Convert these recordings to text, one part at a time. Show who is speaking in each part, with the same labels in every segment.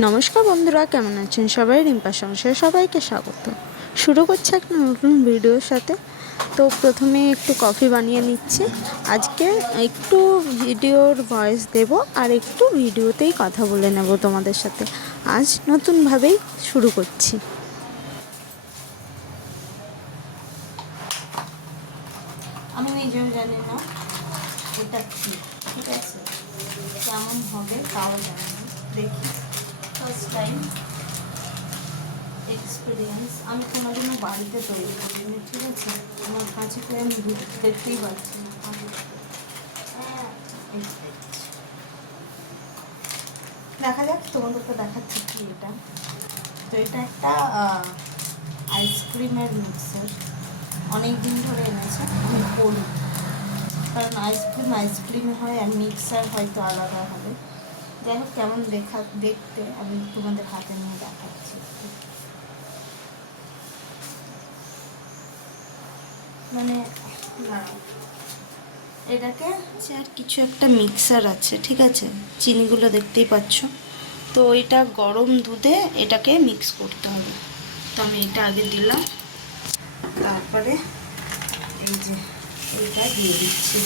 Speaker 1: নমস্কার বন্ধুরা, কেমন আছেন সবাই? রিম্পা সংসারে সবাইকে স্বাগত। শুরু করছে একটা নতুন ভিডিওর সাথে। তো প্রথমে একটু কফি বানিয়ে নিচ্ছি। আজকে একটু ভিডিওর ভয়েস দেব আর একটু ভিডিওতেই কথা বলে নেব তোমাদের সাথে। আজ নতুনভাবেই শুরু করছি। আমি নিজেও জানি না এটা কি। ঠিক আছে? কেমন হবে? তাও জানি দেখি। ফার্স্ট টাইম এক্সপিরিয়েন্স আমি কোনোদিনও বাড়িতে তৈরি করিনি, ঠিক আছে? আমার কাছে করে আমি দেখতেই পাচ্ছি না। দেখা যাক তোমাদেরকে দেখাচ্ছি কি এটা। তো এটা একটা আইসক্রিমের মিক্সার অনেক দিন ধরে এনেছে, আমি করি। কারণ আইসক্রিম আইসক্রিম হয় আর মিক্সার হয়তো আলাদা হবে। যাই হোক, কেমন দেখা, দেখতে। আমি তোমাদের হাতে নিয়ে দেখাচ্ছি। মানে দাঁড়াও। এটাকে হচ্ছে আর কিছু একটা মিক্সার আছে, ঠিক আছে? চিনিগুলো দেখতেই পাচ্ছ। তো এটা গরম দুধে এটাকে মিক্স করতে হবে। তো আমি এটা আগে দিলাম। তারপরে এই যে এইটা দিয়ে দিচ্ছি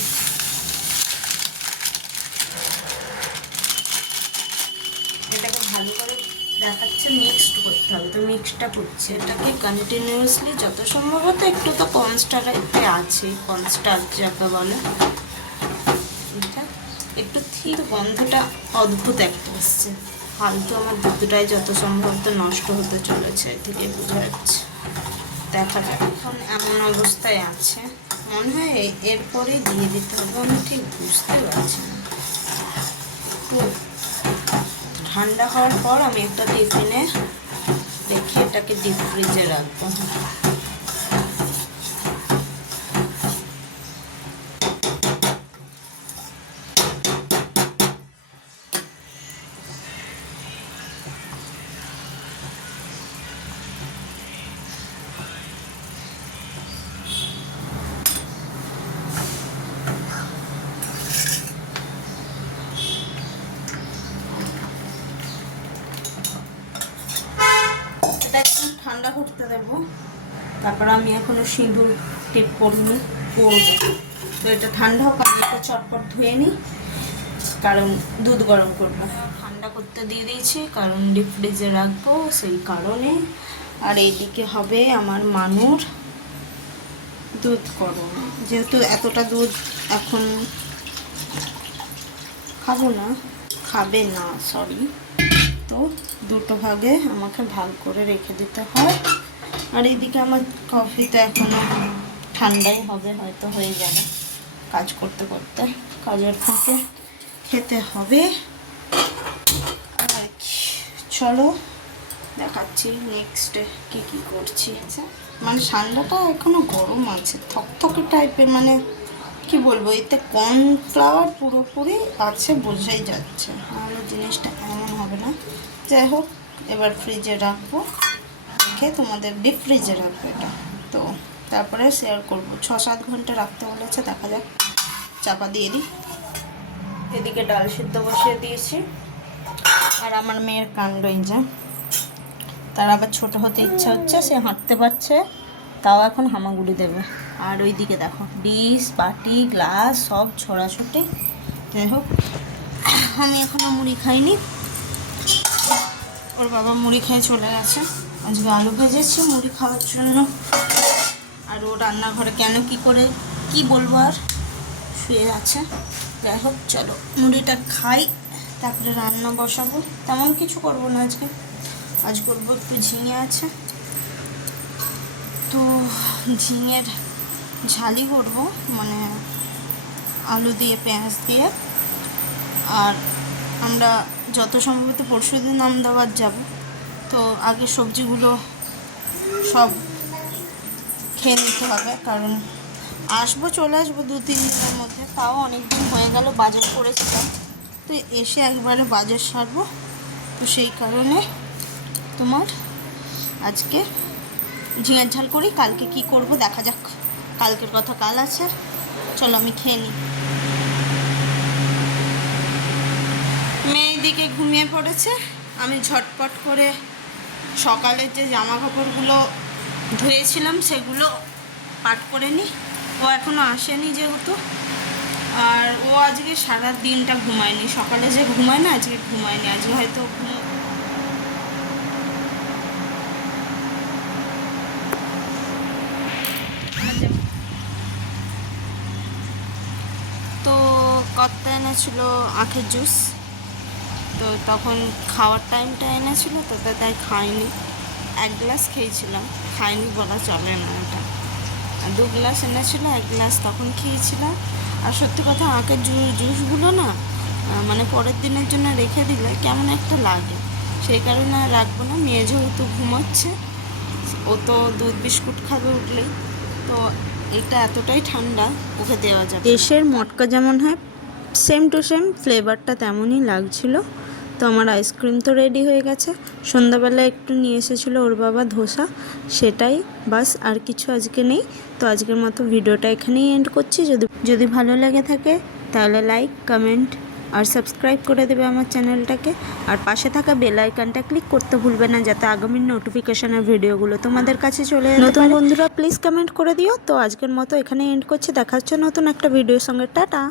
Speaker 1: এটাকে ভালো করে দেখাচ্ছে মিক্সড করতে হবে। তো মিক্সটা করছি। এটাকে কন্টিনিউয়াসলি যত সম্ভবত একটু তো কনস্টার্টে আছে কনস্টার যাকে বলে। এটা একটু ঠিক গন্ধটা অদ্ভুত একটা আসছে। ফালতু আমার দুধটাই যত সম্ভবত নষ্ট হতে চলেছে থেকে বোঝা যাচ্ছে। দেখা এখন এমন অবস্থায় আছে। মনে হয় এ- এরপরেই দিয়ে দিতে হবে। আমি ঠিক বুঝতে পারছি না। ঠান্ডা হওয়ার পর আমি একটা টিফিনে রেখে এটাকে ডিপ ফ্রিজে রাখব এটা একটু ঠান্ডা করতে দেবো। তারপর আমি এখনও সিঁদুর টিপ করিনি করব তো এটা ঠান্ডা হোক, আমি একটু চটপট ধুয়ে নিই, কারণ দুধ গরম করব। ঠান্ডা করতে দিয়ে দিয়েছি, কারণ ডিপ ফ্রিজে রাখব, সেই কারণে। আর এইদিকে হবে আমার মানুর দুধ গরম। যেহেতু এতটা দুধ এখন খাব না, খাবে না সরি তো দুটো ভাগে আমাকে ভাগ করে রেখে দিতে হয়। আর এইদিকে আমার কফিটা এখনও ঠান্ডাই হবে হয়তো হয়ে যাবে কাজ করতে করতে। কাজের ফাঁকে খেতে হবে। আর চলো দেখাচ্ছি নেক্সটে কি কি করছি। আচ্ছা। মানে ঠান্ডাটা এখনও গরম আছে থকথকে টাইপের মানে কি বলব এতে কর্নফ্লাওয়ার পুরোপুরি আছে বোঝাই যাচ্ছে। জিনিসটা এমন হবে না? যাই হোক, এবার ফ্রিজে রাখব। রেখে তোমাদের ডিপ ফ্রিজে রাখব এটা। তো তারপরে শেয়ার করব। ছ সাত ঘণ্টা রাখতে বলেছে, দেখা যাক। চাপা দিয়ে দিই। এদিকে ডাল সিদ্ধ বসিয়ে দিয়েছি। আর আমার মেয়ের কাণ্ড এই যে। তার আবার ছোট হতে ইচ্ছা হচ্ছে, সে হাঁটতে পারছে। তাও এখন হামাগুড়ি দেবে। আর ওই দিকে দেখো, ডিশ, বাটি, গ্লাস, সব ছড়াছুটি। যাই হোক আমি এখনও মুড়ি খাইনি। ওর বাবা মুড়ি খেয়ে চলে গেছে। আজকে আলু ভেজেছি মুড়ি খাওয়ার জন্য। আর ও রান্নাঘরে কেন কি করে, কি বলব আর? শুয়ে আছে। যাই হোক, চলো মুড়িটা খাই, তারপরে রান্না বসাবো। তেমন কিছু করব না আজকে। আজ করব একটু ঝিঙে আছে। তো ঝিঙের ঝালি করব মানে আলু দিয়ে, পেঁয়াজ দিয়ে। আর আমরা যত সম্ভবত পরশু দিন আহমেদাবাদ যাব, তো আগে সবজিগুলো সব খেয়ে নিতে হবে, কারণ আসব, চলে আসব দু, তিন দিনের মধ্যে। তাও অনেক দিন হয়ে গেল, বাজার করেছিলাম তো এসে একবারে বাজার সারবো। তো সেই কারণে তোমার আজকে ঝিঙের ঝাল করি। কালকে কি করব দেখা যাক। কালকের কথা কাল আছে। চলো আমি খেয়ে নিই। মেয়ে দিকে ঘুমিয়ে পড়েছে। আমি ঝটপট করে সকালের যে জামা কাপড়গুলো ধুয়েছিলাম সেগুলো পাট করে নিই। ও এখনও আসেনি যেহেতু। আর ও আজকে সারা দিনটা ঘুমায়নি। সকালে যে ঘুমায় না, আজকে ঘুমায়নি। আজকে হয়তো তো কর্তা এনেছিল আখের জুস? তো তখন খাওয়ার টাইমটা এনেছিলো, তো তাই খাইনি। এক গ্লাস খেয়েছিলাম। খাইনি বলা চলে না ওটা আর দু গ্লাস এনেছিল, এক গ্লাস তখন খেয়েছিলাম। আর সত্যি কথা, আখের জু, জুসগুলো না মানে পরের দিনের জন্য রেখে দিলে কেমন একটা লাগে। সেই কারণে আর রাখব না। মেয়ে যেহেতু ঘুমাচ্ছে, ও তো দুধ বিস্কুট খাবে উঠলেই। তো এটা এতটাই ঠান্ডা, ওকে দেওয়া যায় দেশের মটকা যেমন হয় সেম টু সেম ফ্লেভারটা তেমনই লাগছিল। তো আমার আইসক্রিম তো রেডি হয়ে গেছে। সন্ধ্যাবেলা একটু নিয়ে এসেছিল ওর বাবা ধোসা সেটাই বাস আর কিছু আজকে নেই। তো আজকের মতো ভিডিওটা এখানেই এন্ড করছি। যদি যদি ভালো লাগে থাকে তাহলে লাইক কমেন্ট আর সাবস্ক্রাইব করে দেবে আমার চ্যানেলটাকে আর পাশে থাকা বেল আইকনটা ক্লিক করতে ভুলবে না যাতে আগামী নোটিফিকেশনের ভিডিওগুলো তোমাদের কাছে চলে নতুন বন্ধুরা প্লিজ কমেন্ট করে দিও। তো আজকের মতো এখানে এন্ড করছি। দেখা হচ্ছে নতুন একটা ভিডিওর সঙ্গে। টাটা!